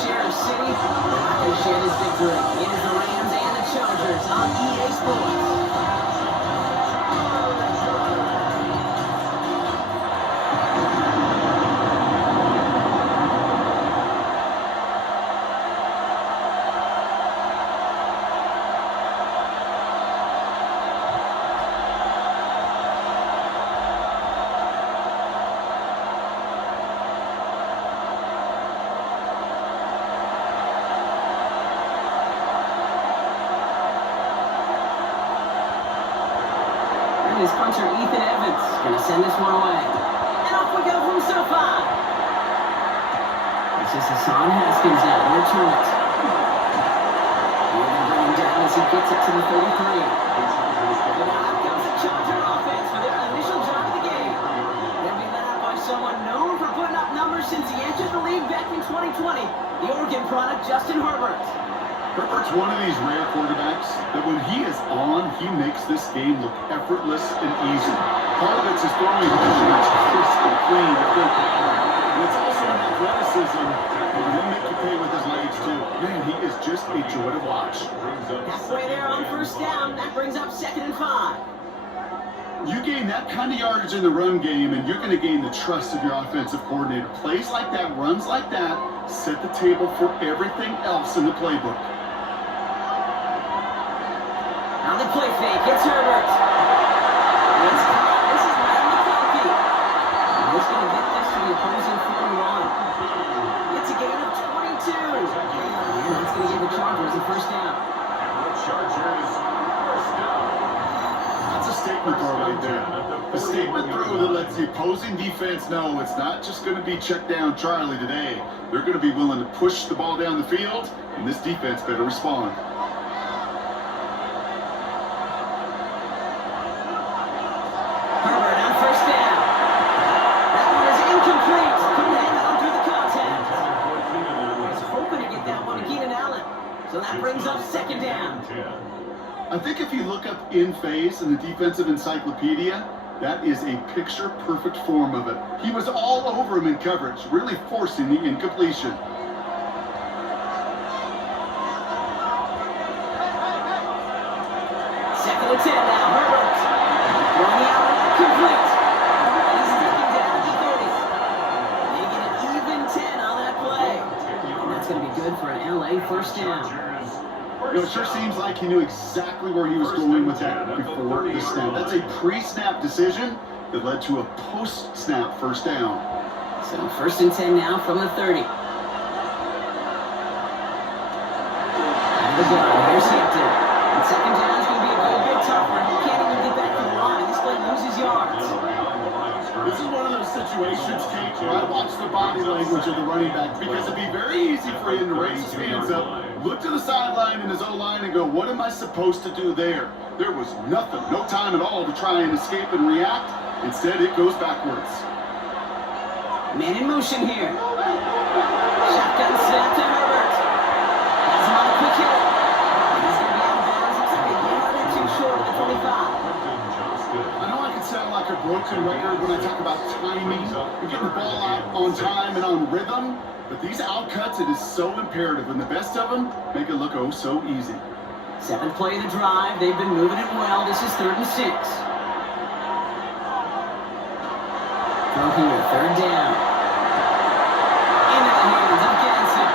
share a city, they're not going to share this victory. It is the Rams and the Chargers on EA Sports. His puncher Ethan Evans going to send this one away. And off we go from SoFi. This is Hassan Haskins now to return it. Here they bring him down as he gets it to the 33. And out comes the Charger offense for their initial drive of the game. They'll be led out by someone known for putting up numbers since he entered the league back in 2020. The Oregon product, Justin Herbert. Herbert's one of these rare quarterbacks that when he is on, he makes this game look effortless and easy. Part of it's his throwing motion, it's crisp and clean. And it's also an athleticism that he'll make you pay with his legs too. Man, he is just a joy to watch. Halfway there on first down, that brings up 2nd and 5. You gain that kind of yardage in the run game, and you're going to gain the trust of your offensive coordinator. Plays like that, runs like that, set the table for everything else in the playbook. On the play fake, it's Herbert. It's caught. This is Matt McConkey. He's going to get this to the opposing 41. It's a gain of 22. And that's going to give the Chargers a first down. That's a statement throw right there. A statement throw that lets the opposing defense know it's not just going to be check down Charlie today. They're going to be willing to push the ball down the field, and this defense better respond. Herbert on first down. That one is incomplete. Couldn't hang on through the contact. He's hoping to get that one to Keenan Allen. So that brings up 2nd down. I think if you look up in phase in the defensive encyclopedia, that is a picture-perfect form of it. He was all over him in coverage, really forcing the incompletion. Second and 10 now, Herbert. Throwing out complete. He's taken down at the 30. They get an even 10 on that play. And that's going to be good for an LA first down. You know, it sure seems like he knew exactly where he was going with that before the snap. That's a pre-snap decision that led to a post-snap first down. So 1st and 10 now from the 30. Out of the gun, here's Hampton. And 2nd down is going to be a good bit tougher. He can't even get back to the line. This play loses yards. This is one of those situations, Kate, where I watch the body language of the running back because it'd be very easy for him to raise his hands up, look to the sideline in his O-line and go, what am I supposed to do there? There was nothing, no time at all to try and escape and react. Instead, it goes backwards. Man in motion here. Shotgun snap to Herbert. Has him on a quick hit. And he's going to be out of bounds. Looks like a yard or two short of the 25. I know I can sound like a broken record when I talk about timing and getting the ball out on time and on rhythm, but these outcuts, it is so imperative, and the best of them make it look oh so easy. 7th play of the drive. They've been moving it well. This is 3rd and 6. Throw here, 3rd down. Into the hands of Ganson.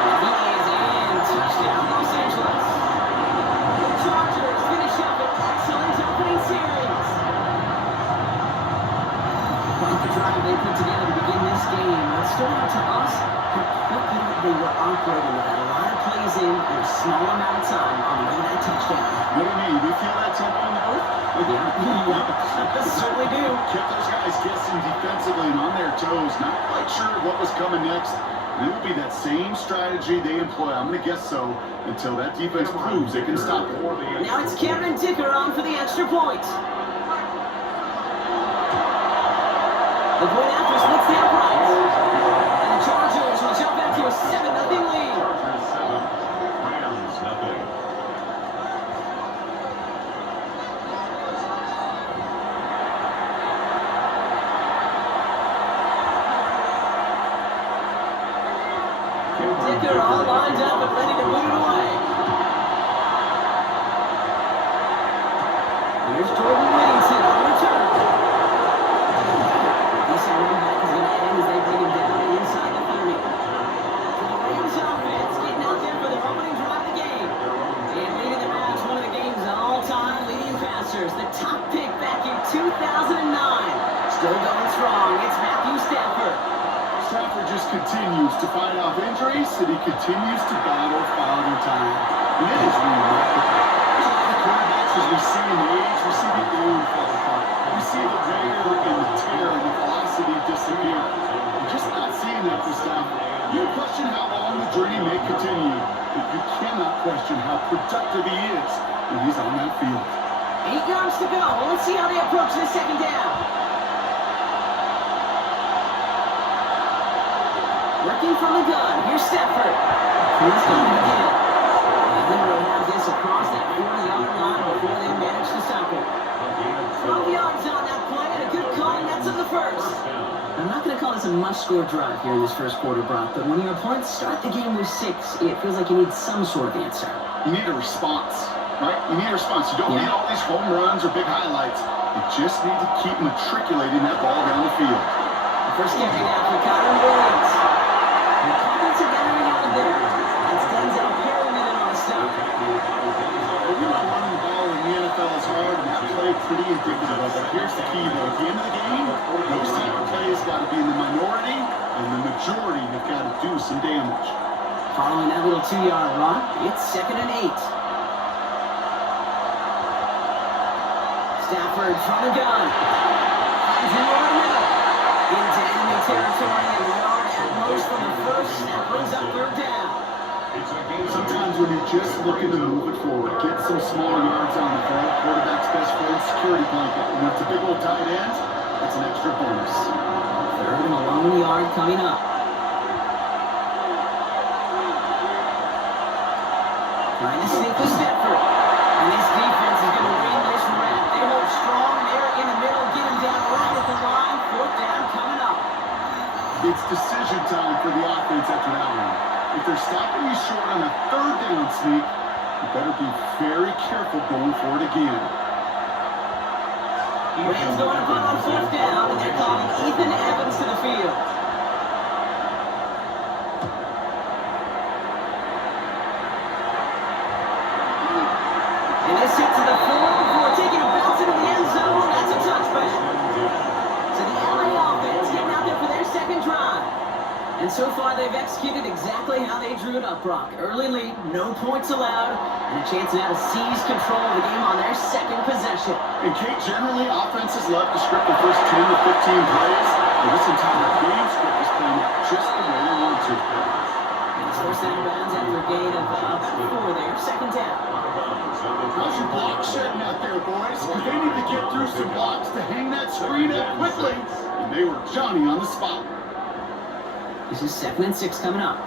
And he is in. Touchdown, Los Angeles. The Chargers finish up an excellent opening series. Quite the drive they put together to begin this game. What stood out to us, how quickly they were operating with a lot of plays in a small amount of time on the way to that touchdown. What do you mean? You feel that tempo in the booth? Yeah, certainly do. Kept those guys guessing defensively and on their toes, not quite sure what was coming next. And it will be that same strategy they employ, I'm going to guess so, until that defense proves they can stop it. Now it's Cameron Dicker on for the extra point. The point after splits the upright. And the Chargers will jump back to a 7-0 lead. linebacker all lined up and ready to put it away. Here's Jordan Whittington on return. This running back is going to end as they bring him down inside the 30. The Rams offense getting out there for their opening drive of the game. And leading the match, one of the game's all-time leading passers. The top pick back in 2009. Still going strong. It's Matthew Stafford. Stafford just continues to fight off injuries, and he continues to battle Father Time. And it is remarkable. There's a lot of quarterbacks as we see in age, we see the old fall apart. We see the wear and the tear and the velocity disappear. We're just not seeing that for Stafford. You question how long the journey may continue, but you cannot question how productive he is when he's on that field. 8 yards to go. Let's see how they approach this second down. Working from the gun. Here's Stafford. He's coming again. And then we'll have this across that 40-yard line before they manage to stop it. 12 yards on that play and a good call, and that's on the first. I'm not going to call this a must-score drive here in this first quarter, Brock, but when your opponents start the game with 6, it feels like you need some sort of answer. You need a response, right? You need a response. You don't need all these home runs or big highlights. You just need to keep matriculating that ball down the field. The first carry now for Connor Williams. The Cardinals are gathering out there. That's Denzel Perryman on the stop. Well, you know, running the ball in the NFL is hard, and that play pretty indicative of it. Here's the key, though. At the end of the game, those type of plays got to be in the minority, and the majority have got to do some damage. Following that little 2-yard run, it's 2nd and 8. Stafford from the gun. Finds him over the middle. Into enemy territory and yard at most from the first. That brings up 3rd down. Sometimes when you're just looking to move it forward, get some small yards on the field, quarterback's best friend, security blanket. And when it's a big old tight end, that's an extra bonus. 3rd and a long yard coming up. Trying to sneak with Stafford. And this defense is going to win this round. They hold strong there in the middle, get him down right at the line. 4th down coming up. It's decision time for the offense after that one. If they're stopping you short on a 3rd down sneak, you better be very careful going for it again. Rams going to put on 4th down, and they're calling Ethan Evans to the field. And this hit to the floor before taking a bounce into the end zone. That's a touchback. So the LA offense getting out there for their second drive. And so far, they've executed exactly how they drew it up, Brock. Early lead, no points allowed, and a chance now to seize control of the game on their second possession. And Kate, generally, offenses love to script the first 10 to 15 plays, but this entire game script is playing out just the way they want to. And it's forced out of bounds after a gain of about 4 there. 2nd down. How's your block shedding out there, boys? Because they need to get through some blocks to hang that screen up quickly. And they were Johnny on the spot. This is 2nd and 6 coming up.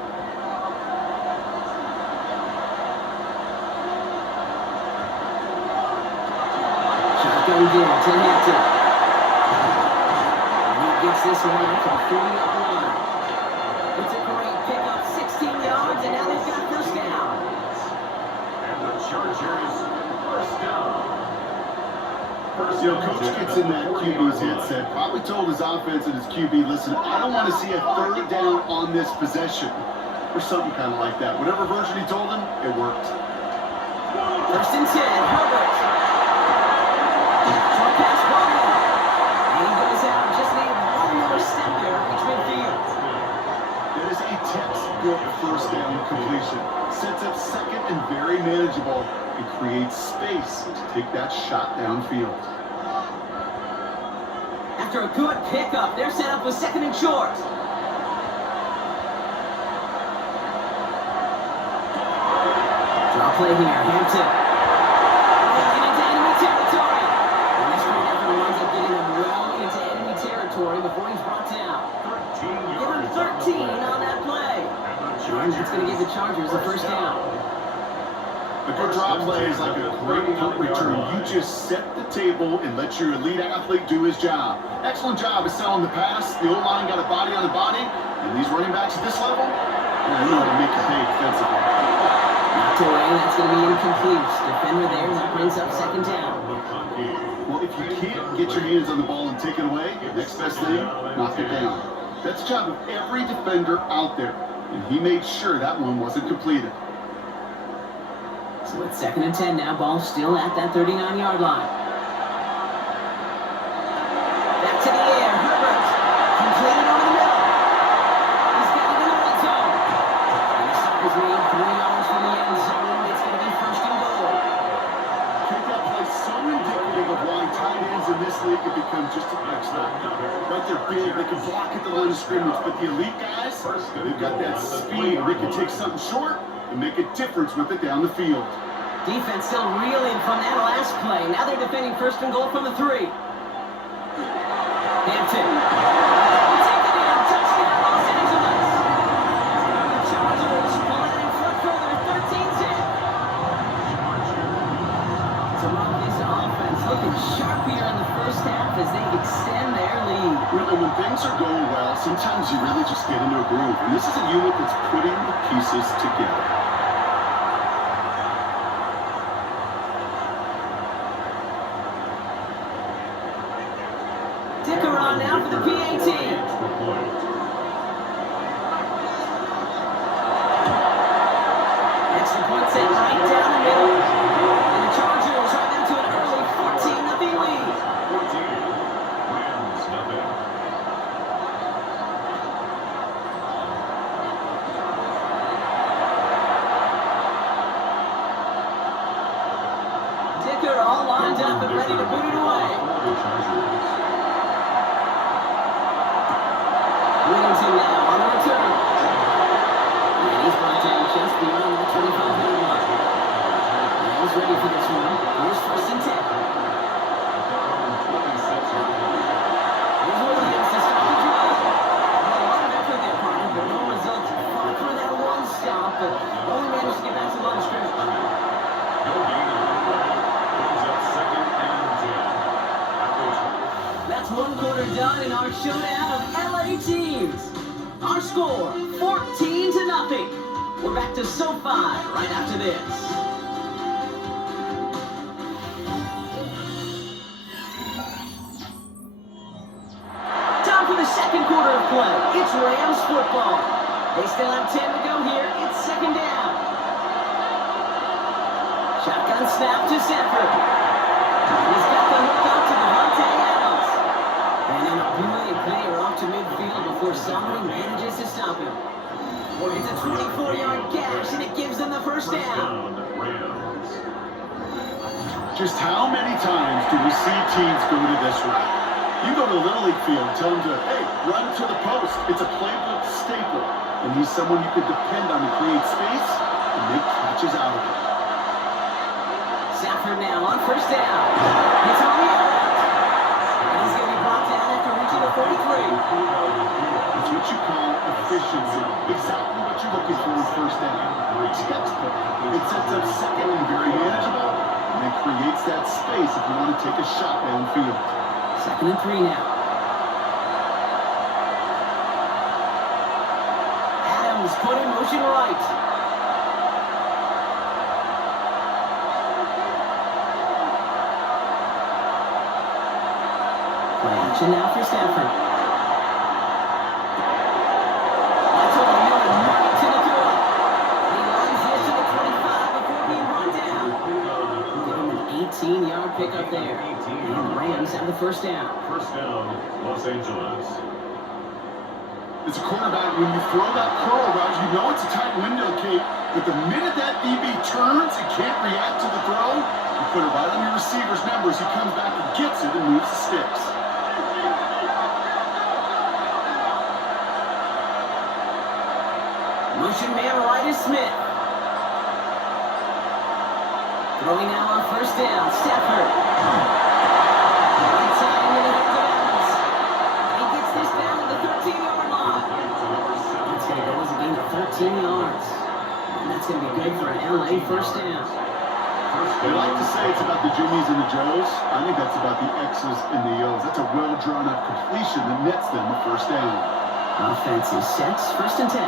Shotgun give to Hampton. And he gets this one up to the 40-yard line. It's a great pickup, 16 yards, and now they've got 1st down. And the Chargers, 1st down. You know, coach gets in that QB's headset, probably told his offense and his QB, listen, I don't want to see a 3rd down on this possession. Or something kind of like that. Whatever version he told him, it worked. 1st and 10, Herbert. Short pass, Bowman. And he goes out, just need one more step there, reach midfield. That is a textbook 1st down completion. Sets up 2nd and very manageable. It creates space to take that shot downfield. After a good pickup, they're set up with 2nd and short. Draw play here, Hampton. Walking into enemy territory. And this great effort winds up getting him well into enemy territory before he's brought down. Give him 13 on that play. And that's going to give the Chargers a 1st down. A good draw play is like a great punt return. You just set the table and let your elite athlete do his job. Excellent job of selling the pass. The O-line got a body on a body. And these running backs at this level, I know to make you pay defensively. Knocked away, that's going to be incomplete. Defender there, that brings up second down. Well, if you can't get your hands on the ball and take it away, next best thing, knock it down. That's the job of every defender out there, and he made sure that one wasn't completed. So it's 2nd and 10 now, ball still at that 39-yard line. Back to the air, Herbert, completed over the middle. He's got it in the red zone. And the stop is made 3 yards from the end zone. It's going to be 1st and goal. That play so indicative of why tight ends in this league have become just an X-factor. Right, they're big, they can block at the line of scrimmage, but the elite guys, they've got that speed. They can take something short and make a difference with it down the field. Defense still reeling from that last play. Now they're defending 1st and goal from the 3. Hampton. Take it in. Touchdown, Los Angeles. The Chargers pull it in front for their 13-10. Toronto's offense looking sharp here in the first half as they extend their lead. Really, when things are going well, sometimes you really just get into a groove. And this is a unit that's putting the pieces together. Dicker on now for the PAT. Extra point set right down the middle. And the Chargers are down to an early 14-0 lead. 14 wins nothing. Dicker all lined up and ready to boot it away. Whittington now on the return. And he's brought down just beyond that 25-yard line. Rams ready for this one. Here's 1st and 10. Here's Williams to stop the drive. A lot of effort there, partner, but no results. Fought for that one stop, but only managed to get back to the line of scrimmage. No gain on the play. Brings up 2nd and 10. That's 1 quarter done in our showdown of LA teams. Our score, 14-0. We're back to SoFi right after this. Time for the 2nd quarter of play. It's Rams football. They still have 10 to go here. It's 2nd down. Shotgun snap to Sanford. He's got the hook out to Devontae Adams. And then a brilliant player off to midfield before somebody manages to stop him. It's a 24-yard gash, and it gives them the 1st down. Just how many times do we see teams go to this route? You go to a Little League field, tell them to, hey, run to the post. It's a playbook staple. And he's someone you could depend on to create space and make catches out of it. Sanford now on 1st down. It's on the outlet. And he's going to be brought down after reaching the 43. It's what you call efficiency. Exactly what you're looking for in 1st down. Textbook. It sets up 2nd and very manageable, and it creates that space if you want to take a shot downfield. 2nd and 3 now. Adams put in motion right. Play action now for Stanford. That's over the middle. Martin to the throw. He runs this to the 25 before being run down. Give him an 18-yard pickup there. And the Rams have the 1st down. 1st down, Los Angeles. As a quarterback, when you throw that curl route, you know it's a tight window, Kate. But the minute that DB turns and can't react to the throw, you put it right on your receiver's numbers. He comes back and gets it and moves the sticks. Motion man right is Smith. Throwing now on 1st down, Stafford. Right side into the hands of Adams. He gets this down to the 13-yard line. That's going to go as a gain of 13 yards. And that's going to be good for an LA 1st down. They like to say it's about the Jimmies and the Joes. I think that's about the X's and the O's. That's a well-drawn-up completion that nets them a 1st down. Offense is set, 1st and 10.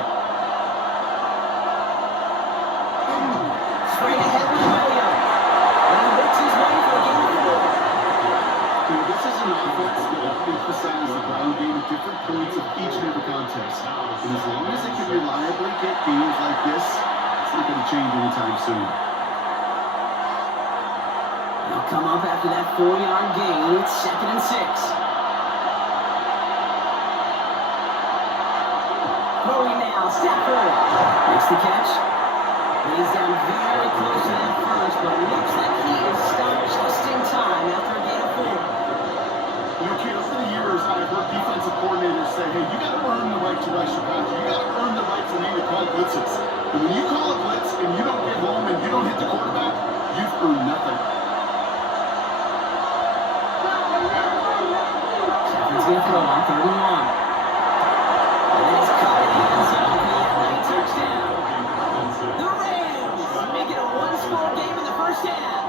different points of each and every contest. And as long as they can reliably get games like this, it's not going to change anytime soon. They'll come up after that 4-yard gain. It's 2nd and 6. Throwing now, Stafford makes the catch. Lays down very close to that first, but looks like he is stopped just in time after a gain of 4. You know, Kate, over the years, I've heard defensive coordinators say, hey, you got to earn the right to rush your passer. You got to earn the right for me to call blitzes. And when you call a blitz and you don't get home and you don't hit the quarterback, you've earned nothing. Stafford's going to throw on 3rd and 1. And it's caught in the end zone for the LA touchdown. The Rams make it a 1-score game in the first half.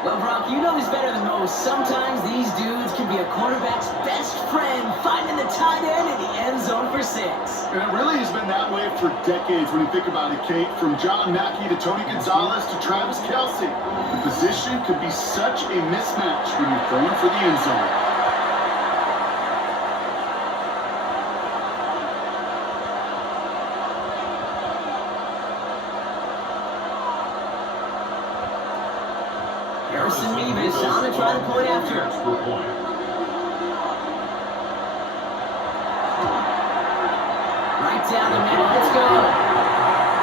Well, Brock, you know this better than most. Sometimes these dudes can be a quarterback's best friend, finding the tight end in the end zone for 6. And it really has been that way for decades when you think about it, Kate. From John Mackey to Tony Gonzalez to Travis Kelce. The position could be such a mismatch when you're throwing for the end zone. Harrison Mevis on to try the point after. Right down the middle, let's go.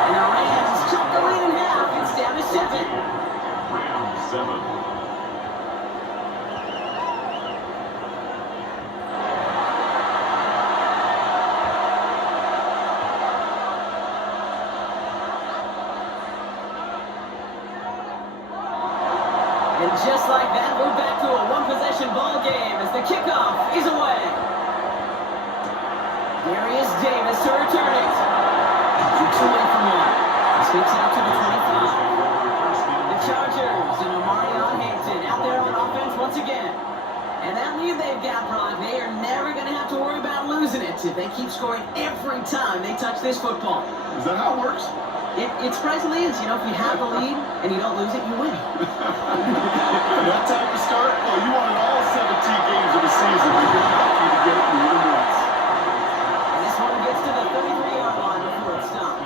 And the Rams chop the lead in half. It's down to 7. Rams 7. And just like that, we're back to a one-possession ball game as the kickoff is away. Darius Davis to return it. It's away from 1. He speaks out to the 25. The Chargers and Omarion Hampton out there on offense once again. And that lead they've got, Brock, they are never going to have to worry about losing it if they keep scoring every time they touch this football. Is that how it works? It surprisingly is. You know, if you have the lead and you don't lose it, you win. That type of start, well, you wanted all 17 games of the season. You're lucky to get it more than once. And this one gets to the 33-yard line before it's stopped.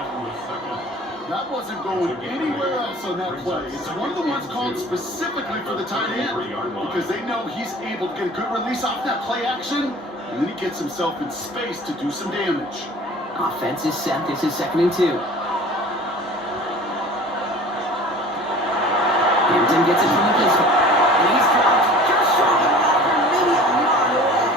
That wasn't going anywhere else on that play. It's one of the ones called specifically for the tight end because they know he's able to get a good release off that play action, and then he gets himself in space to do some damage. Offense is set. This is 2nd and 2. Hampton gets it from the pistol. And he's dropped just short of maybe a yard away.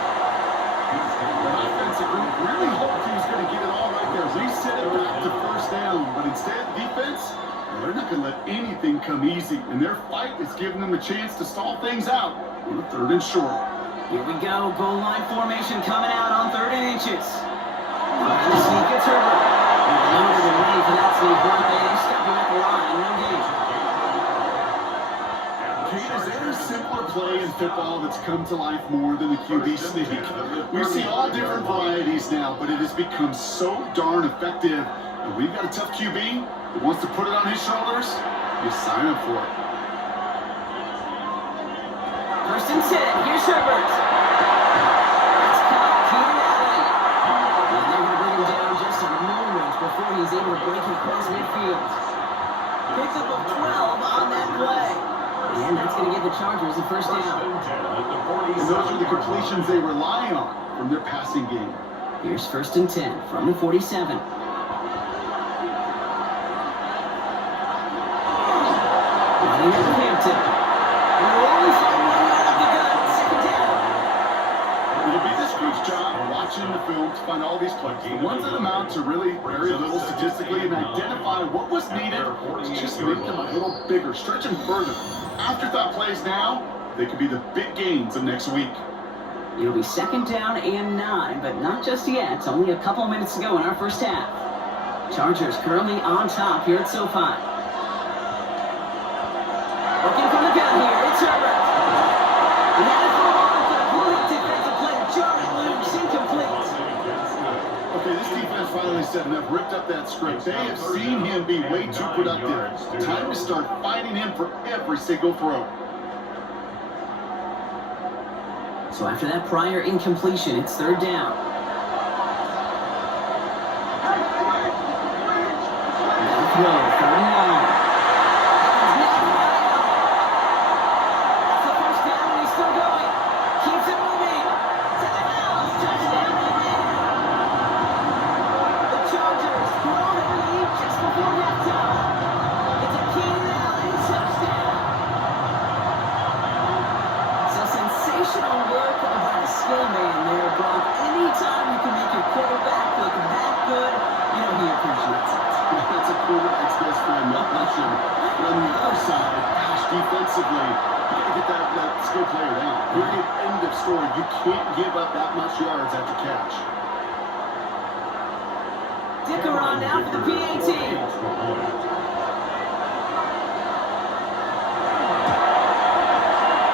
The offensive group really hoped he was going to get it all right there. Reset it back to 1st down. But instead, defense, they're not going to let anything come easy. And their fight is giving them a chance to stall things out on a 3rd and short. Here we go. Goal line formation coming out on 3rd and inches. And the sneak gets Herbert. Loaded and ready for that sneak birthday. Stepping at the line. No gain. Is there a simpler play in football that's come to life more than the QB sneak? We see all different varieties now, but it has become so darn effective. And we've got a tough QB that wants to put it on his shoulders. You sign up for it. 1st and 10. Here's Herbert. That's caught. Keenan Allen. And they're going to bring him down just a moment before he's able to break across midfield. Picks up a 12 on that play. And that's going to give the Chargers a 1st down. And those are the completions they rely on from their passing game. Here's 1st and 10 from the 47. Running to Hampton. And we're only 1 yard up the gut. 2nd down. It'll be this group's job watching the film to find all these plays. The ones that amount to really very little statistically and identify what was needed to just make them a little bigger, stretch them further. Afterthought plays now, they could be the big gains of next week. It'll be 2nd down and 9, but not just yet. It's only a couple minutes to go in our first half. Chargers currently on top here at SoFi. Looking from the gun here, it's Herbert. And that is for a complete defensive play. Jarring loose, incomplete. Okay, this defense finally set enough, ripped up that script. They have seen him be way too productive. Time to start fighting him for every single throw. So after that prior incompletion, it's third down. Now throw, third and long. That's the first down, and he's still going. Keeps it moving. To the house. Touchdown, Atlanta. The Chargers throw the lead just before halftime. It's a Keenan Allen touchdown. So sensational work by a skill man there, Brock. Anytime you can make your quarterback look that good, you know he appreciates it. That's a quarterback's best friend, no question. But on the other side, gosh, defensively, you got to get that skill player down. Period, end of story. You can't give up that much yards after catch. Dick around now for the PAT.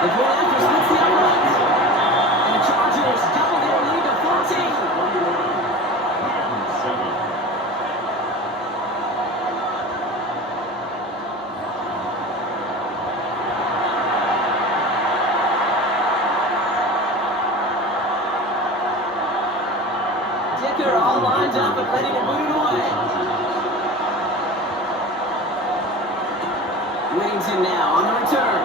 The ball after splits the uprights. And the Chargers double their lead to 14. Dicker all lined up and ready to boot it away. Whittington now on the return.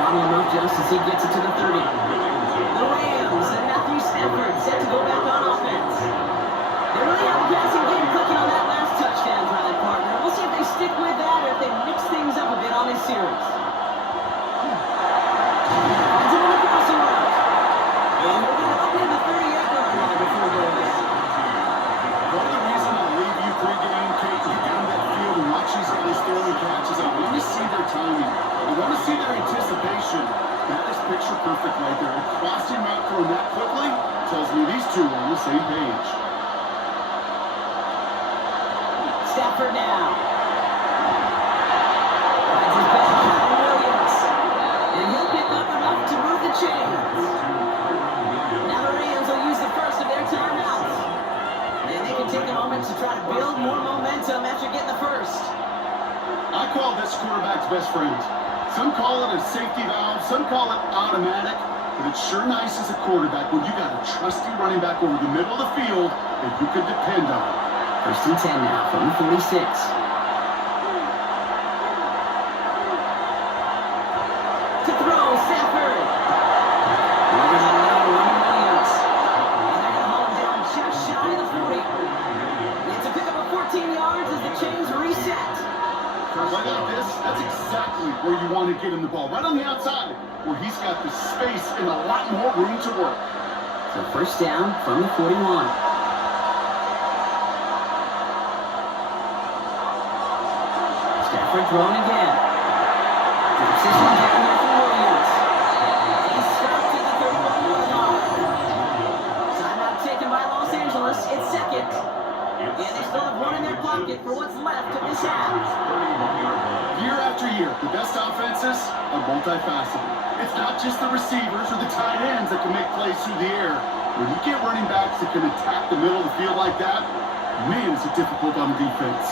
Ronald Murphy just as he gets it to the 30. The Rams and Matthew Stafford set to go back on offense. They really have the passing game clicking on that last touchdown drive, partner. We'll see if they stick with that or if they mix things up a bit on this series. Into the crossing route. And we're going to open the 38-yard line before going in. Part of the reason I leave you pregame, Kate, you get on that field and watch these guys throwing catches. I want to see their timing. I want to see their anticipation. That is picture perfect right there. And crossing route throwing that quickly tells me these two are on the same page. Stafford now. Finds his back, Kyle Williams. And he'll pick up enough to move the chains. Now the Rams will use the first of their timeouts. And they can take a moment to try to build more momentum after getting the first. I call this quarterback's best friend. Some call it a safety valve, some call it automatic, but it's sure nice as a quarterback when you got a trusty running back over the middle of the field that you can depend on. First and 10 now from the 46. To throw, Stafford. Another Williams. And they're going to hold him down just shy of the 40. It's a pickup of 14 yards as the chains reset. Right like this, that's exactly where you want to get him the ball. Right on the outside, where he's got the space and a lot more room to work. So first down from the 41. Stafford throwing again. Drops this one down there for Williams. He's stopped at the 31-yard line. Timeout taken by Los Angeles. It's second. And they still have one in their pocket for what's left of this half. Year after year, the best offenses are multifaceted. It's not just the receivers or the tight ends that can make plays through the air. When you get running backs that can attack the middle of the field like that, man, is it difficult on the defense.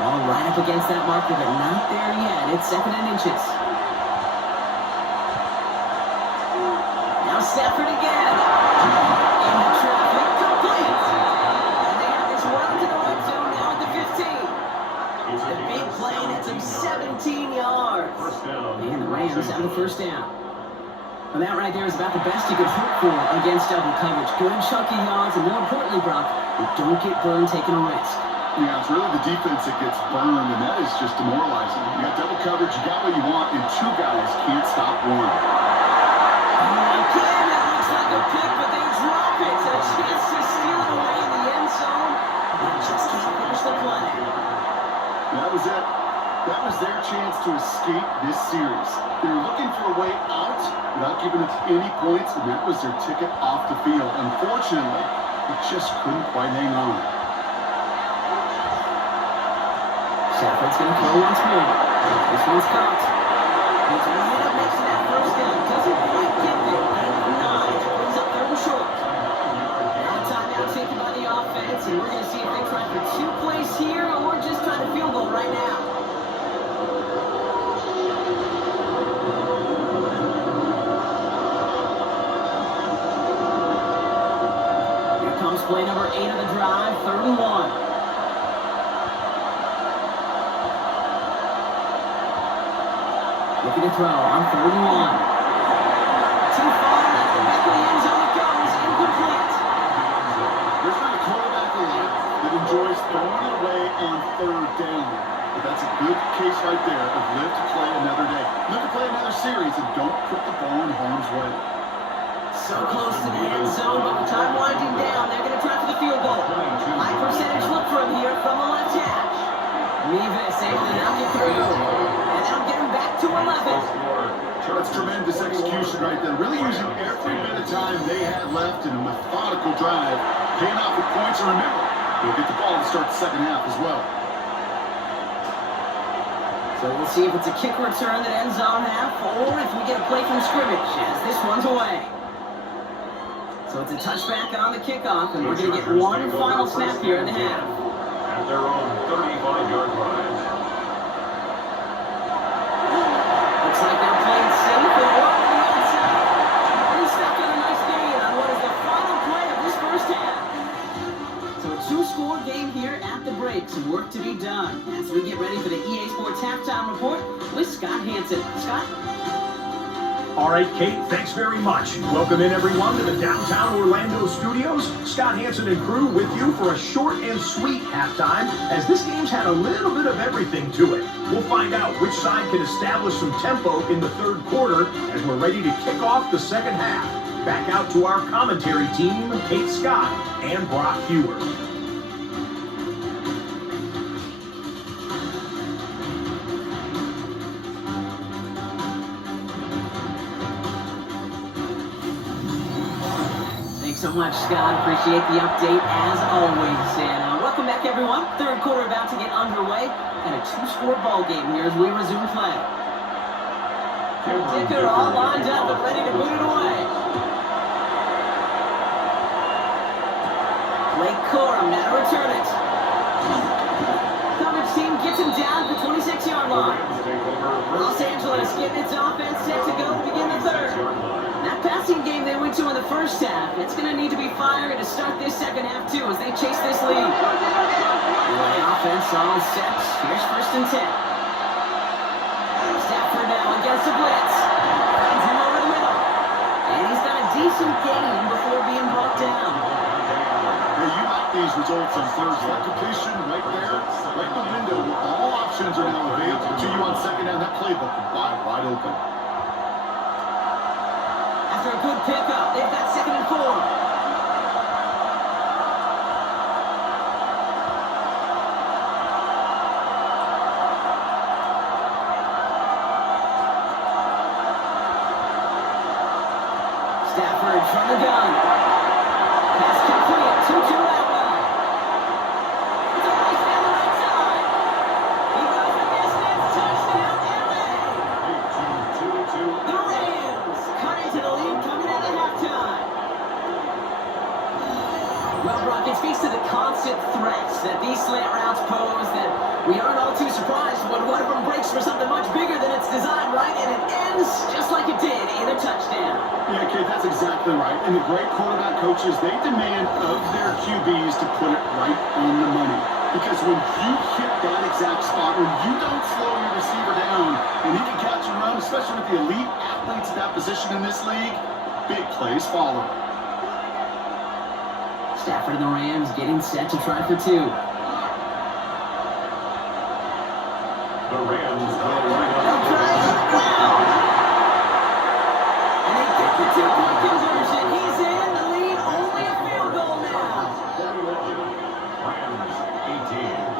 All right up against that marker, but not there yet. It's second and inches. Now Stafford again. In the traffic, complete. And they have this well to the red zone now at the 15. The big play nets him 17 yards. And the Rams have the first down. And that right there is about the best you could hope for against double coverage. Good chunky yards, and more importantly, Brock, you don't get burned taking a risk. Yeah, it's really the defense that gets burned, and that is just demoralizing. You got double coverage, you got what you want, and two guys can't stop one. Again, that looks like a pick, but they drop it. A chance to steal it away in the end zone. They just can't finish the play. That was it. That was their chance to escape this series. They were looking for a way out without giving up any points, and that was their ticket off the field. Unfortunately, they just couldn't quite hang on. Stafford's going to throw once more. This one's caught. He's right up next to that first down. Doesn't quite get there. 9. That brings up third and short. Now a timeout taken by the offense, and we're going to see if they try for 2 plays here or just try to field goal right now. Here's play number 8 of the drive, 3rd and 1. Looking to throw on 3rd and 1. Too far, at the back of the end zone it goes, incomplete. There's not a quarterback alive that enjoys throwing it away on 3rd down. But that's a good case right there of live to play another day. Live to play another series and don't put the ball in harm's way. So close to the end zone, but with time winding down, they're going to try for the field goal. High percentage look for him here from the left hash. Revis able to now get through. And that'll get him back to 11. That's tremendous execution right there. Really using every bit of time they had left in a methodical drive. Paying off with points. And remember, they'll get the ball to start the second half as well. So we'll see if it's a kick return that ends on half, or if we get a play from scrimmage as this one's away. So it's a touchback on the kickoff, and we're going to get one final snap here in the half. At their own 35-yard line. Looks like they're playing safe and over the outside. Pretty stuck on a nice gain on what is the final play of this first half. So a 2-score game here at the break. Some work to be done as we get ready for the EA Sports Halftime Report with Scott Hansen. Scott? All right, Kate, thanks very much. Welcome in, everyone, to the downtown Orlando studios. Scott Hansen and crew with you for a short and sweet halftime, as this game's had a little bit of everything to it. We'll find out which side can establish some tempo in the 3rd quarter as we're ready to kick off the second half. Back out to our commentary team, Kate Scott and Brock Hewer. So much, Scott. Appreciate the update as always. And welcome back, everyone. 3rd quarter about to get underway, and a 2-score ball game here as we resume play. Dicker all lined up and ready to boot it away. Blake Corum now to return it. Coverage team gets him down at the 26-yard line. Los Angeles getting its offense set to go to begin the 3rd. That passing game they went to in the first half, it's going to need to be firing to start this second half, too, as they chase this lead. The offense all set. Here's 1st and 10. Stafford now against the blitz. Finds him over the middle. And he's got a decent gain before being brought down. Hey, you like these results on Thursday. That completion right there, right in the window, where all options are now available to you on second down. That playbook wide open. After a good pickup, they've got 2nd and 4. Stafford from the gun. Pass complete. 2-2 out wide. It's a race down the right side. He goes the distance. Touchdown, LA. The Rams cut into the lead coming out of halftime. Well, Brock, it speaks to the constant threats that these slant routes pose that we aren't all too surprised when one of them breaks for something much bigger than it's designed, right? And it ends just like it did in a touchdown. Yeah, Kate, that's exactly right. And the great quarterback coaches, they demand of their QBs to put it right on the money. Because when you hit that exact spot, when you don't slow your receiver down, and he can catch and run, especially with the elite athletes at that position in this league, big plays follow. Stafford and the Rams getting set to try for 2. The Rams will line up. They'll try on the ground. And they get the 2-point conversion. He's in the lead. Only a field goal now. Rams 18.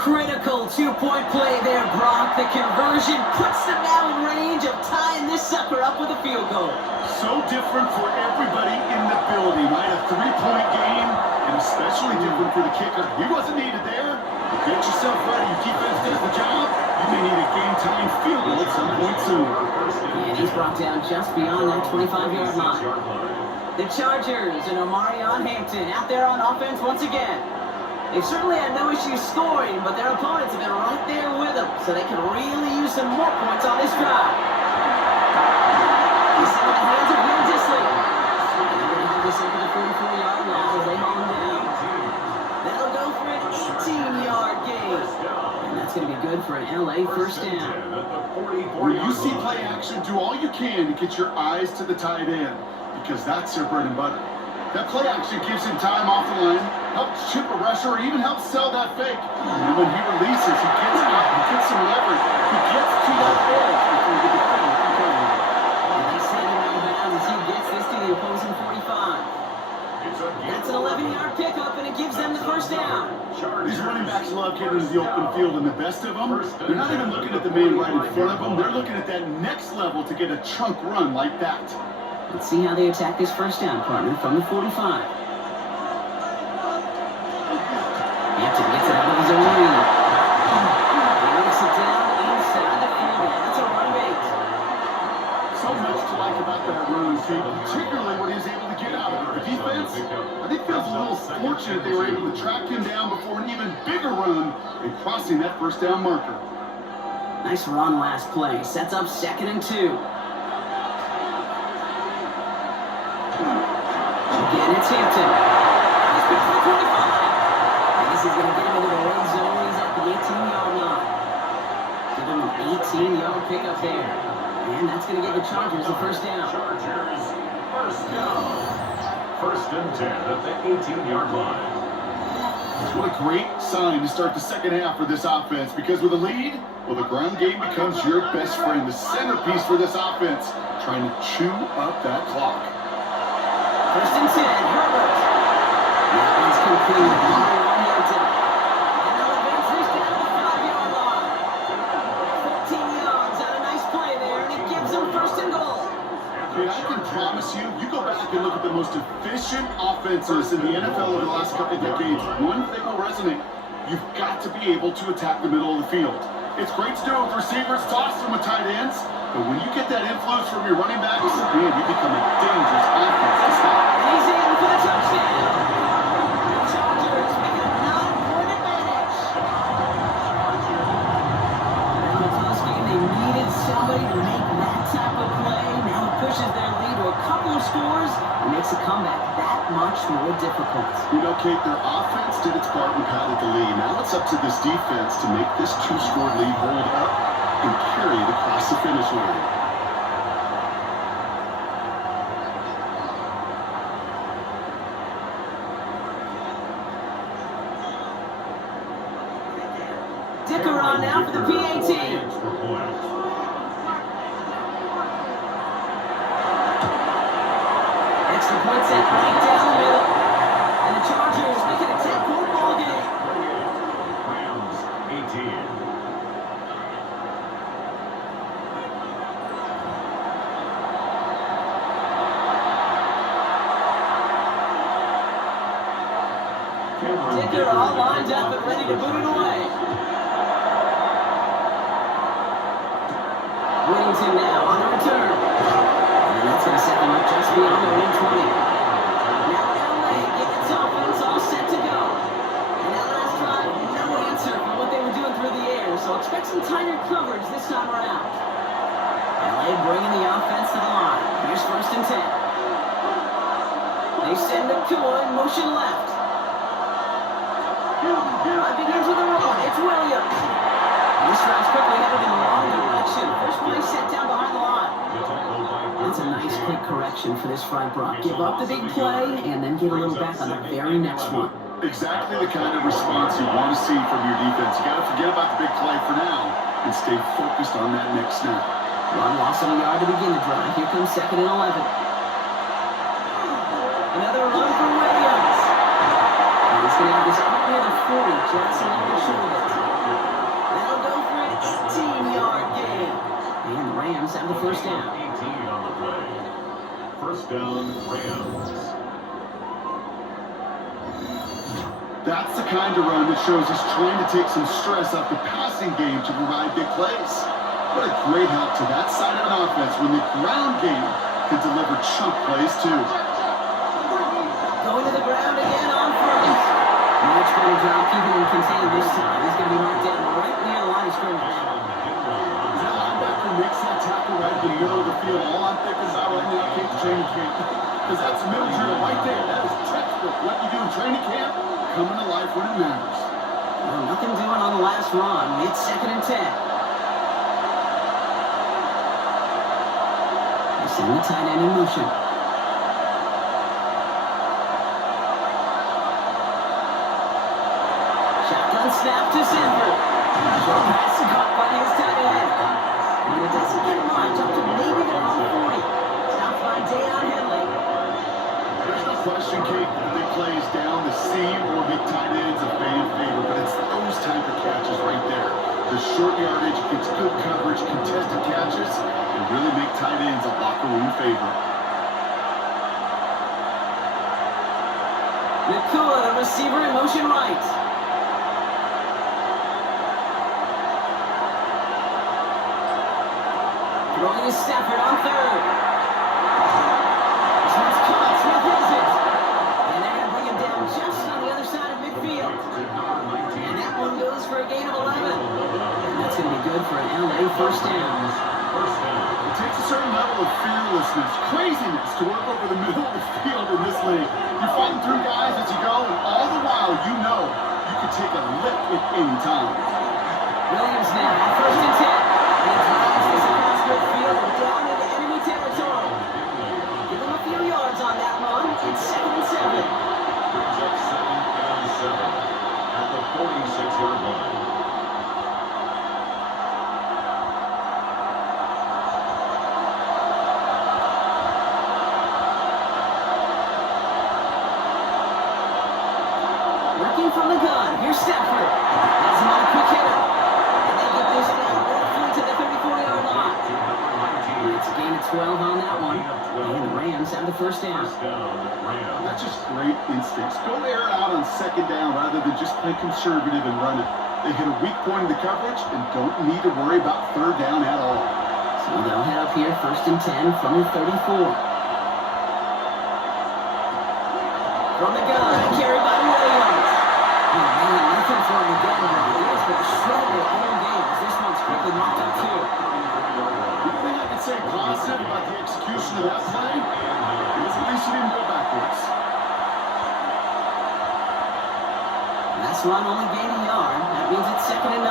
Critical two-point play there, Brock. The conversion puts them now in range of tying this sucker up with a field goal. So different for everybody in the building, right? A three-point game, and especially different for the kicker. He wasn't needed there. You get yourself ready. Your defense does the job. You may need a game-tying field goal at some point soon. And he's brought down just beyond that 25-yard line. The Chargers and Omarion Hampton out there on offense once again. They've certainly had no issues scoring, but their opponents have been right there with them, so they can really use some more points on this drive. He's in the hands of Will Disley. And they're going to have this over the 44-yard line as they haul him down. That'll go for an 18-yard gain. And that's going to be good for an LA first down. When you see play action, do all you can to get your eyes to the tight end, because that's their bread and butter. That play action gives him time off the line, helps chip a rusher, or even helps sell that fake. And when he releases, he gets out, he gets some leverage, he gets to that edge before the defender can cover him. And they send him out of bounds as he gets this to the opposing 45. That's an 11-yard pickup, and it gives them the first down. These running backs love getting into the open field, and the best of them, they're not even looking at the man right in front of them. They're looking at that next level to get a chunk run like that. Let's see how they attack this first down, partner, from the 45. Hampton gets it out of his own lead. He makes it down inside the 40. That's a run of 8. So much to like about that run, Steve, particularly when he's able to get out of it. The defense, I think, feels a little fortunate they were able to track him down before an even bigger run and crossing that first down marker. Nice run last play. Sets up 2nd and 2. Again, it's Hampton. He's picked for the 25. And this is going to get him into the red zone. He's at the 18-yard line. Give him an 18-yard pickup there. And that's going to give the Chargers the first down. Chargers, first down. 1st and 10 at the 18-yard line. What a great sign to start the second half for this offense, because with a lead, well, the ground game becomes your best friend, the centerpiece for this offense, trying to chew up that clock. 1st and 10, Herbert. That one's complete. Hampton. And they'll advance this down to the 5-yard line. 14 yards on a nice play there, and it gives them 1st and goal. And I can promise you, you go back and look at the most efficient offenses in the NFL over the last couple of decades, one thing will resonate. You've got to be able to attack the middle of the field. It's great to do it with receivers, toss them with tight ends, but when you get that influence from your running backs, man, you become a dangerous offense to stop. And he's in for the touchdown. The Chargers make it a 9-point advantage. Now in a close game, they needed somebody to make that type of play. Now it pushes their lead to a couple of scores and makes a comeback that much more difficult. You know, Kate, their offense did its part and padded the lead. Now it's up to this defense to make this 2-score lead hold up and carry it across the finish line. Dicker on now for the PAT. Extra point set right down the middle. And the Chargers make it a 10-point ball game. Rams, 18. Dicker all lined up and ready to boot it away. Whittington now on the return. And that's going to set them up just beyond the 120. Now LA getting its offense all set to go. And that last drive, no answer for what they were doing through the air, so expect some tighter coverage this time around. LA bringing the offense to the line. Here's 1st and 10. They send McCoy in motion left. Drive begins with a run. It's Williams. This drive's quickly headed in the wrong direction. First play set down behind the line. That's a nice quick correction for this front, Brock. Give up the big play and then get a little back on the very next one. Exactly the kind of response you want to see from your defense. You got to forget about the big play for now and stay focused on that next snap. Run loss of a yard to begin the drive. Here comes 2nd and 11. Another run for Williams. And he's going to have this up near the 40, just a little bit short of it. the first down. 18 on the play. First down, Rams. That's the kind of run that shows he's trying to take some stress off the passing game to provide big plays. What a great help to that side of an offense when the ground game can deliver chunk plays too. Going to the ground again on first. Much better job keeping him contained this time. He's going to be knocked down right near the line of scrimmage. That linebacker makes that tackle right in the middle of the field. All I'm thinking about right now, Kate's training camp. Because that's middle drill right there. That is textbook. What you do in training camp, coming to life when it matters. Well, nothing doing on the last run. It's 2nd and 10. They send the tight end in motion. Shotgun snap to Sanford. Short pass caught by his tight end. And it doesn't get much up to maybe the 40. Stopped by Deion Henley. There's no question, Kate, that big plays down the seam or big tight ends of fan favor, but it's those type of catches right there. The short yardage gets good coverage, contested catches, and really make tight ends a locker room favorite. Nakua, the receiver in motion right. Throwing is Stafford on 3rd. This one's caught. Smith hits it. And they're going to bring him down just on the other side of midfield. And that one goes for a gain of 11. And that's going to be good for an LA first down. It takes a certain level of fearlessness, craziness to work over the middle of the field in this league. You're fighting through guys as you go, and all the while you know you can take a lick at any time. Williams now, 1st and 10. And he drives this across midfield and down into enemy territory. Give him a few yards on that one. It's 2nd and 7. Brings up 2nd and 7 at the 46-yard line. Working from the gun. Here's Stafford. Has him on a quick hitter. And they get this down roughly to the 34-yard line. It's a gain of 12 on that one. And the Rams have the first down. That's just great instincts. Go air it out on 2nd down rather than just play conservative and run it. They hit a weak point in the coverage and don't need to worry about 3rd down at all. So they'll head up here 1st and 10 from the 34. From the gun, carried by Williams. Oh man, nothing for him again, but he has been struggling all game as this one's quickly knocked out too. The thing I can say positive about the execution of that play is at least he didn't go backwards. Last run only gained a yard. That means it's 2nd and 9.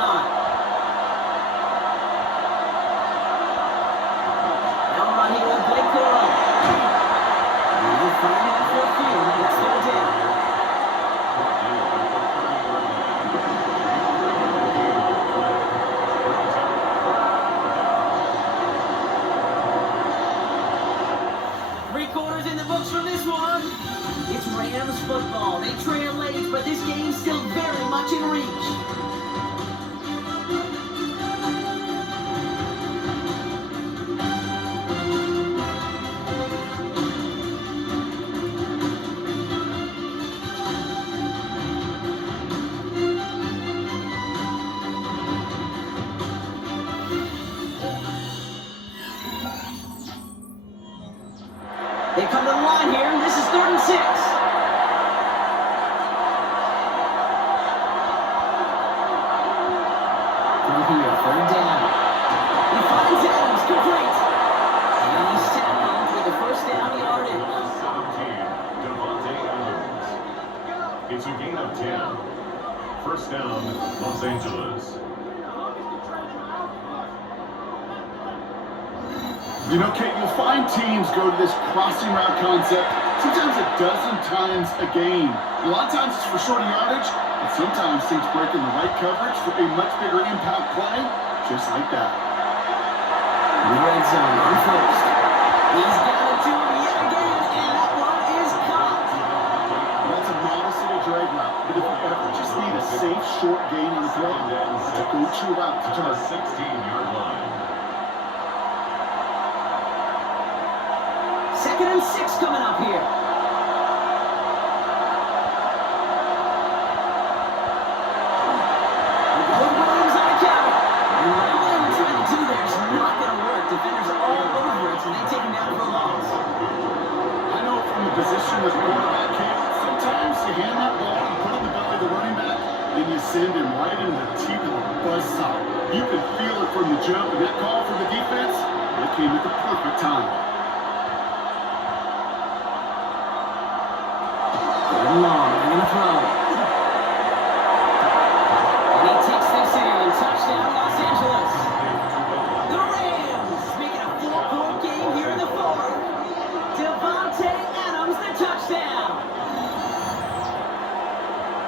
Now running with Blake Corum. And they'll find him for a field. It's 3rd down. In the books from this one. It's Rams football. They trail late, but this game's still very much in reach. They come to the line here, and this is 3rd and 6. From here, 3rd down. He finds Adams, complete. And he's tackled for the first down yardage. 17, Devontae Adams. It's a gain of 10. First down, Los Angeles. You know, Kate, you'll find teams go to this crossing route concept sometimes a dozen times a game. A lot of times it's for shorter yardage, and sometimes things break in the right coverage for a much bigger impact play, just like that. In the red zone on 1st. He's got it to him yet again, and that one is caught. That's a modest little drag route, but if you ever just need a safe short gain on the throw, that's a go-to route to To the target. 16-yard line. and 6 coming up here. Williams on the counter. And whatever they were trying to do there is not going to work. Defenders are all over it, so they take him down for a loss. I know from the position as a quarterback, Kate, sometimes you hand that ball and put it in the belly of the running back, and you send him right into the teeth of a buzzsaw. You can feel it from the jump, and that call from the defense, it came at the perfect time. Long, they're going to throw. And he takes this in. Touchdown, Los Angeles. The Rams making a 4-point game here in the fourth. Devontae Adams, the touchdown.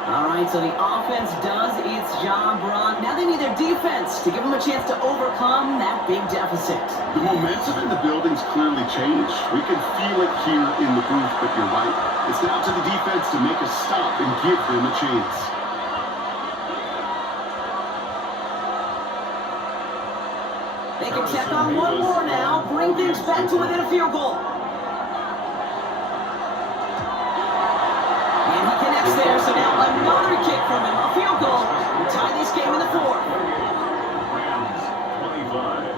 All right, so the offense does its job, Brock. Now they need their defense to give them a chance to overcome that big deficit. The momentum in the building's clearly changed. We can feel it here in the booth, but you're right. It's now to the defense to make a stop and give them a chance. They can check on one more now, bring things back to within a field goal. And he connects there, so now another kick from him, a field goal. We tie this game in the fourth. Rams 25.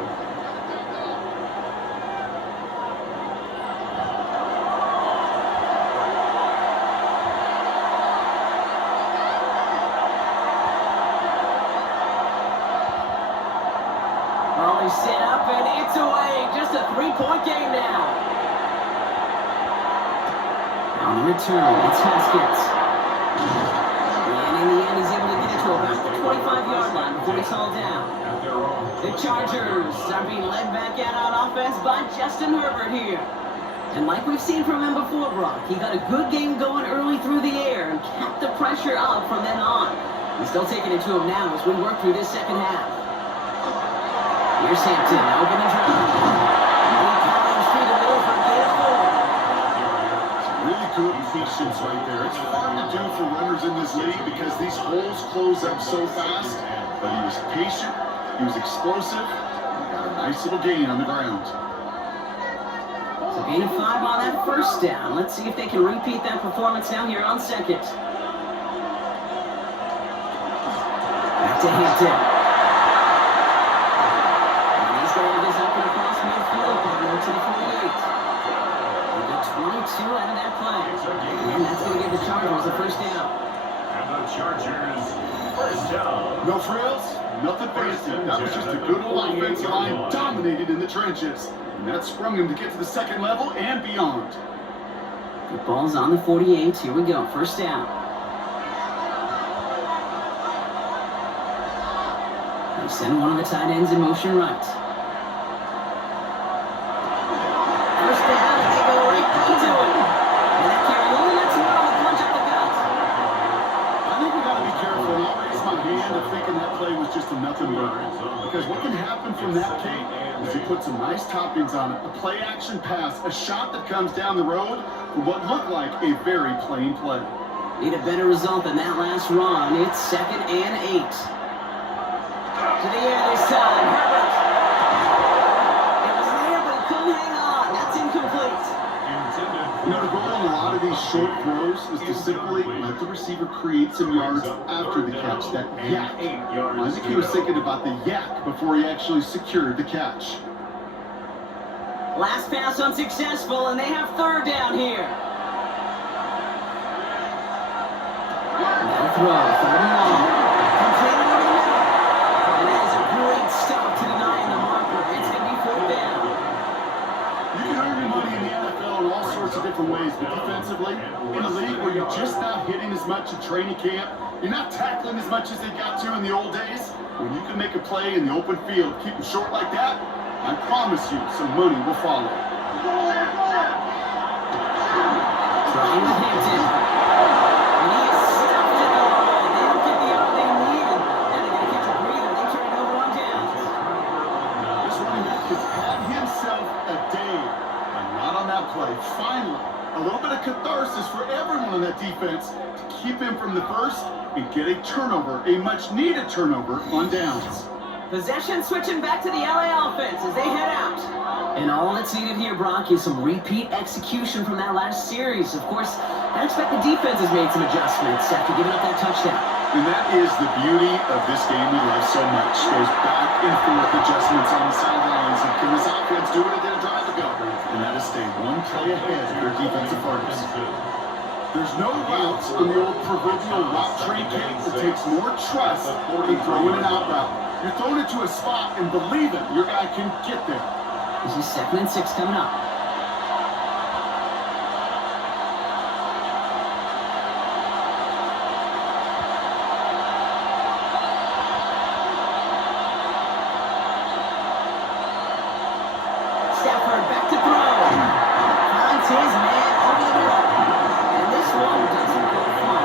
Well, they set up and it's away. Just a 3-point game now. On the return, it's Haskins. And in the end, he's able to get it to about the 25-yard line before he's hauled down. The Chargers are being led back out on offense by Justin Herbert here. And like we've seen from him before, Brock, he got a good game going early through the air and kept the pressure up from then on. He's still taking it to him now as we work through this second half. Here's Hampton, open and drive. He comes through the middle for a gain of 4. Really good patience right there. It's hard to do for runners in this league because these holes close up so fast. But he was patient, he was explosive, and he got a nice little gain on the ground. So gain of 5 on that first down. Let's see if they can repeat that performance now here on second. Back to Hampton. To the 48. We got 22 out of that play. And that's going to give the Chargers a first down. And the Chargers first down. No frills, nothing fancy. That was just a good old offensive line dominated in the trenches. And that sprung him to get to the second level and beyond. The ball's on the 48. Here we go. First down. They send one of the tight ends in motion right. Because what can happen from that, Kate, is you put some nice toppings on it, a play-action pass, a shot that comes down the road for what looked like a very plain play. Need a better result than that last run. It's 2nd and 8. To the air this time. Herbert. It was there, but he couldn't hang on. That's incomplete. You know, the goal in a lot of these short throws is to simply let the receiver create some yards after the catch, that yak. I think he was thinking about the yak before he actually secured the catch. Last pass unsuccessful, and they have 3rd down here. Now throw, 3rd and long. Completed over the middle. And that is a great stop to denying the marker. It's going to be 4th down. You can earn your money in the NFL in all sorts of different ways, but defensively, in a league where you're just not hitting as much in training camp, you're not tackling as much as they got to in the old days, when you can make a play in the open field, keep it short like that, I promise you some money will follow. Trying with Hampton. And he is stuffed in the line. They don't get the yard they need. And they're going to catch a breather. They turn it over on downs. This running back has had himself a day, and not on that play. Finally, a little bit of catharsis for everyone on that defense to keep him from the first and get a turnover, a much-needed turnover on downs. Possession switching back to the LA offense as they head out. And all that's needed here, Brock, is some repeat execution from that last series. Of course, I expect the defense has made some adjustments after giving up that touchdown. And that is the beauty of this game we love so much. Goes back and forth adjustments on the sidelines. And can this offense do what it did a drive ago? And that is stay one play ahead of their defensive partners. There's no routes in the old proverbial route tree game that takes more trust than throwing an out route. You're throwing it to a spot and believing your guy can get there. This is 2nd and 6 coming up. Stafford back to throw. Finds his man over the middle. And this one doesn't go far.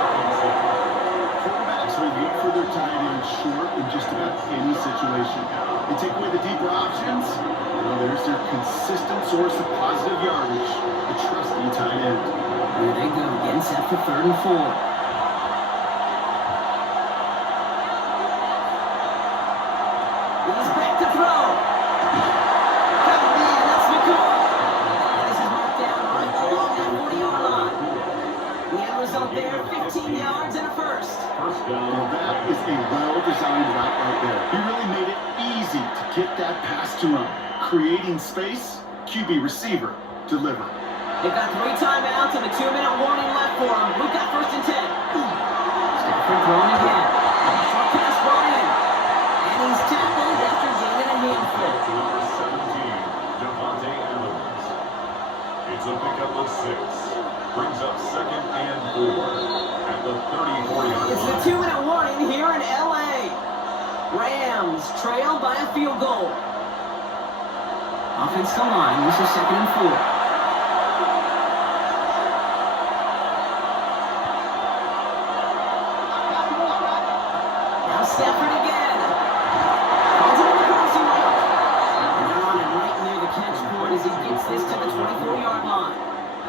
Quarterbacks will wait for their tight end short in just about any situation. They take away the deeper options. Well, there's their consistent source of positive yardage, the trusty tight end. Here they go again, set for 3rd and 4. He's back to throw. Oh man, that's McCoy. This is marked down right along that 40-yard line. The end result there, 15 yards and a first. Well, that is a well-designed route right there. He really made it easy to get that pass to him. Creating space, QB receiver, deliver. They've got 3 timeouts and a 2-minute warning left for them. We've got 1st and 10. Stafford throwing again. Short pass brought in. And he's tackled after gaining a handful. Number 17, Devontae Adams. It's a pickup of 6. Brings up 2nd and 4 at the 34-yard line. It's the 2-minute warning here in LA. Rams trail by a field goal. Offensive line, this is 2nd and 4. Now Stafford again. Calls it in the crossing route. And they're on it right near the catch point as he gets this to the 24-yard line.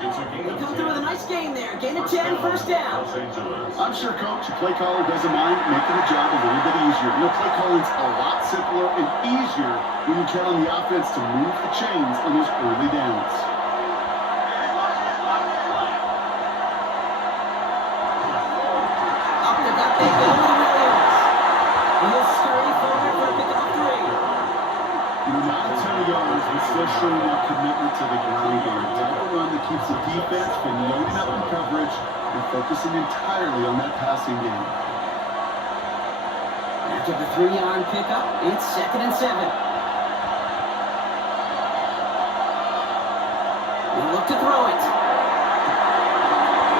It's a gain They of come 10. through with a nice gain there. Gain of 10, 1st down. Los Angeles. I'm sure coach, your play caller doesn't mind making the job a little bit easier. You know, play calling's a lot simpler and easier when you count on the offense to move the chains on those early downs. Up the gut they go with Williams. And he'll scurry forward for a pickup of 3. You know, not a ton of yards, but still showing that commitment to the ground game. Type of run that keeps the defense from loading up in coverage and focusing entirely on that passing game. After the 3-yard pickup, it's 2nd and 7. They look to throw it.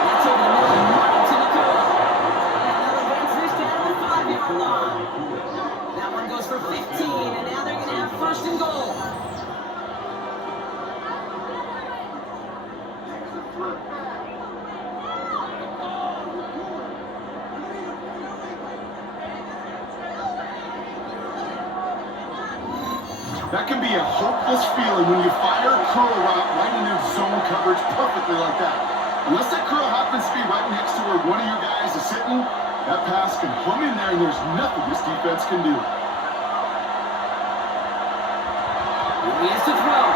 That's over the middle and running to Nakua. And they'll advance this down to the 5-yard line. That one goes for 15, and now they're going to have 1st and goal. That can be a hopeless feeling when you fire a curl route right in their zone coverage perfectly like that. Unless that curl happens to be right next to where one of your guys is sitting, that pass can hum in there and there's nothing this defense can do. He has to throw.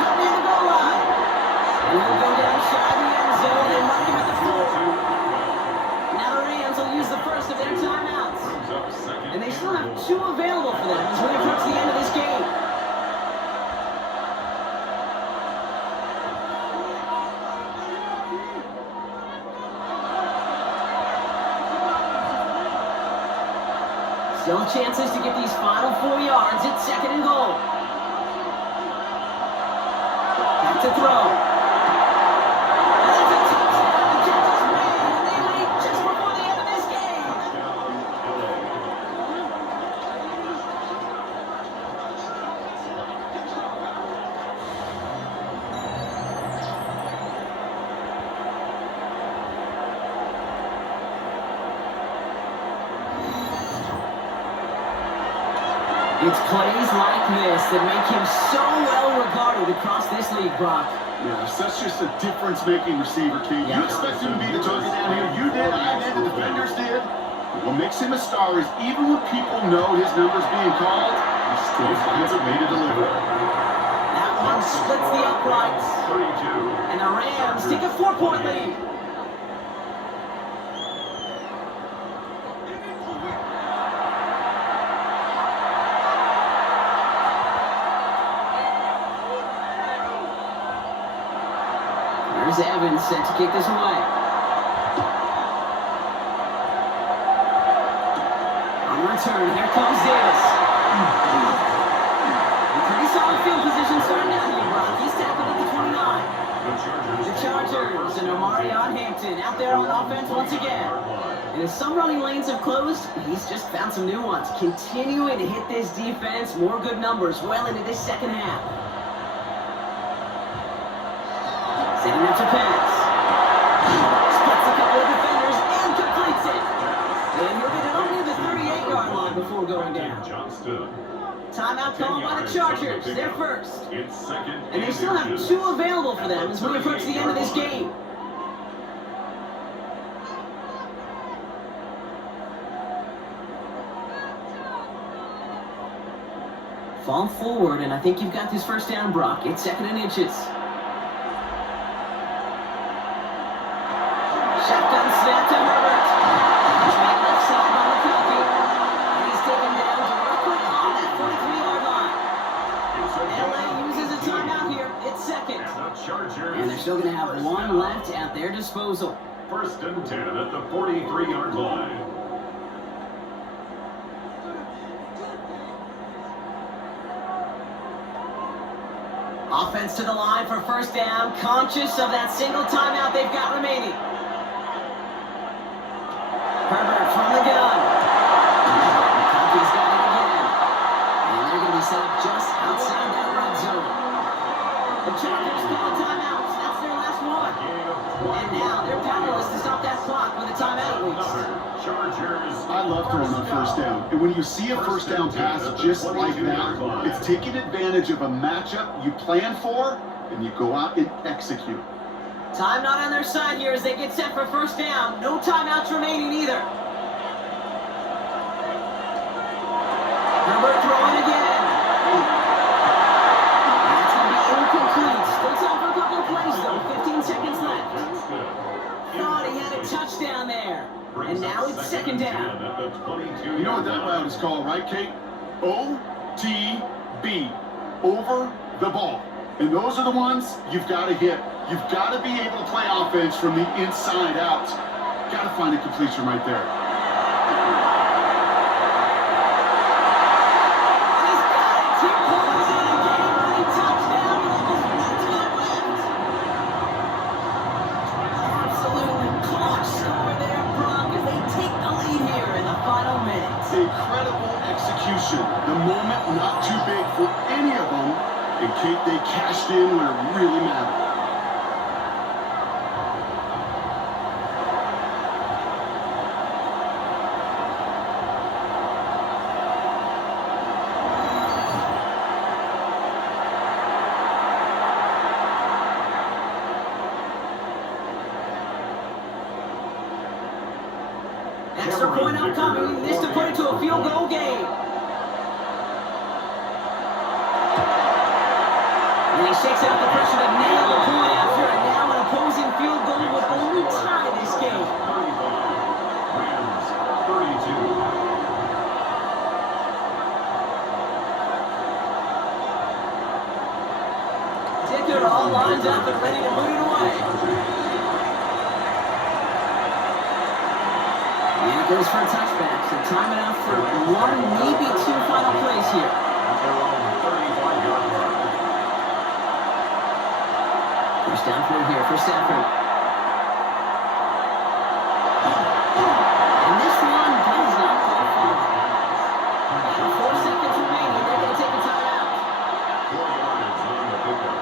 Cut near the goal line. And he'll go down shy of the end zone and mark him at the 4. Now the Rams will use the first of their timeouts. And they still have 2 available for them as we approach the end of this game. Still chances to get these final 4 yards. It's 2nd and goal. Back to throw. And that's a touchdown. The Chargers win, and they lead just before the end of this game. It's plays like this that make him so well regarded across this league, Brock. Yeah, such just a difference-making receiver, Kate. Yeah. You expect him to be the target down here. You did, I did, the defenders did. What makes him a star is even when people know his number's being called, he still finds a way to deliver. That one splits the uprights. 32. And the Rams take a 4-point lead. Here's Evans set to kick this away. On return, here comes Davis. Pretty solid field position starting out here, Brock. He's tackled at the 29. The Chargers and Omarion Hampton out there on offense once again. And as some running lanes have closed, he's just found some new ones. Continuing to hit this defense, more good numbers well into this second half. Setting up to pass. Splits a couple of defenders and completes it. And he'll get it only the 38-yard line before going down. Timeout called by the Chargers. They're first. And they still have 2 available for them as we approach the end of this game. Fall forward, and I think you've got this first down, Brock. It's 2nd and inches. Shotgun snap to Herbert. Track left side by McConkey. And he's taken down directly on that 43-yard line. LA uses a timeout here. It's 2nd. And they're still going to have 1 left at their disposal. 1st and 10 at the 43-yard line. Offense to the line for first down, conscious of that single timeout they've got remaining. Herbert from the gun. McConkey's got it again. And they're going to be set up just outside that red zone. The Chargers call timeouts. That's their last one. And now they're powerless to stop that clock with a timeout at least. I love throwing on first down. And when you see a first down pass just like that, it's taking advantage of a matchup you plan for, and you go out and execute. Time not on their side here as they get set for first down. No timeouts remaining either. Herbert throwing again. That's going to be incomplete. Still time for a couple of plays though. 15 seconds left. Thought he had a touchdown there. And now it's 2nd down. You know what that route is called, right, Kate? OTB. Over the ball. And those are the ones you've got to hit. You've got to be able to play offense from the inside out. Got to find a completion right there. He's got it. 2 points in a game-winning touchdown with almost no time left. Absolutely clutch score there, Brock, as they take the lead here in the final minutes. Incredible execution. The moment not too big for any of them. And Kate, they cashed in when it really mattered. Extra point upcoming. This to put it to a field goal game. And he shakes out the pressure to nail the point after, and now an opposing field goal would only tie this game. 32. Dicker all lined up and ready to boot it away. And it goes for a touchback, so time it out for 1, maybe 2 final plays here. First down for him here for Stafford. And this one does not go far. 4 seconds remaining, they're going to take a timeout. 4 yards on the pickup.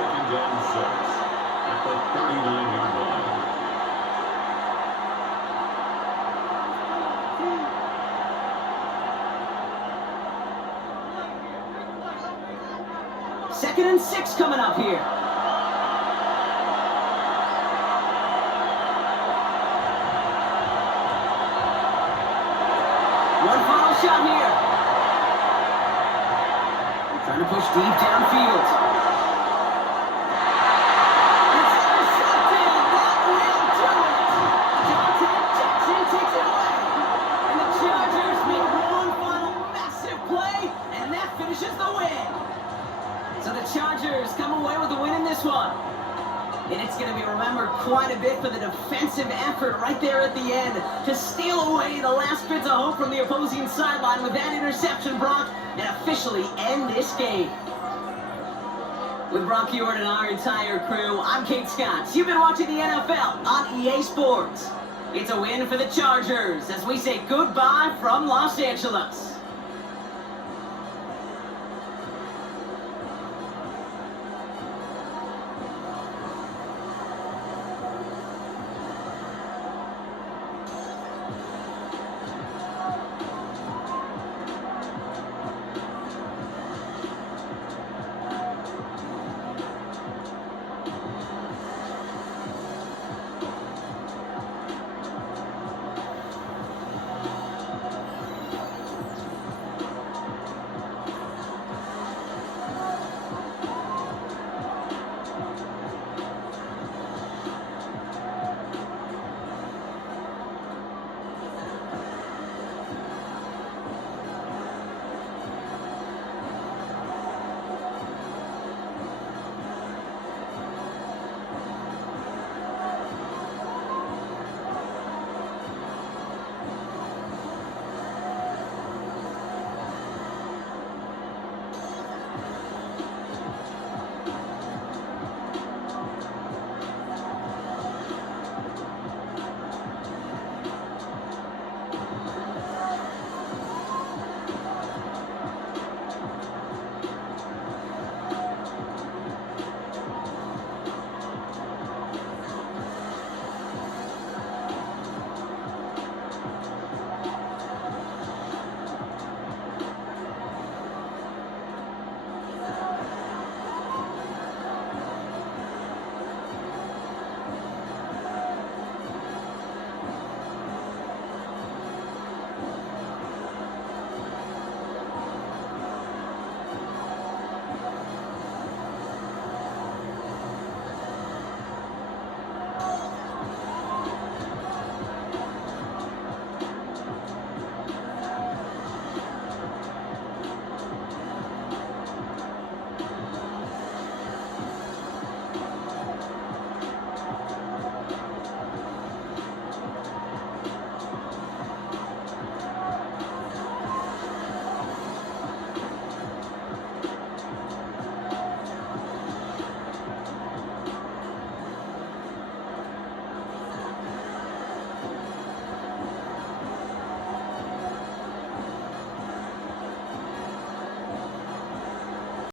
2nd and 6 at the 39-yard line. Second and 6 coming up here. One final shot here. Trying to push deep downfield. It's intercepted. That will do it. Dante Jackson takes it away. And the Chargers make one final massive play, and that finishes the win. So the Chargers come away with the win in this one. And it's going to be remembered quite a bit for the defensive effort right there at the end to steal away the last bits of hope from the opposing sideline with that interception, Brock, and officially end this game. With Brock Ewart and our entire crew, I'm Kate Scott. You've been watching the NFL on EA Sports. It's a win for the Chargers as we say goodbye from Los Angeles.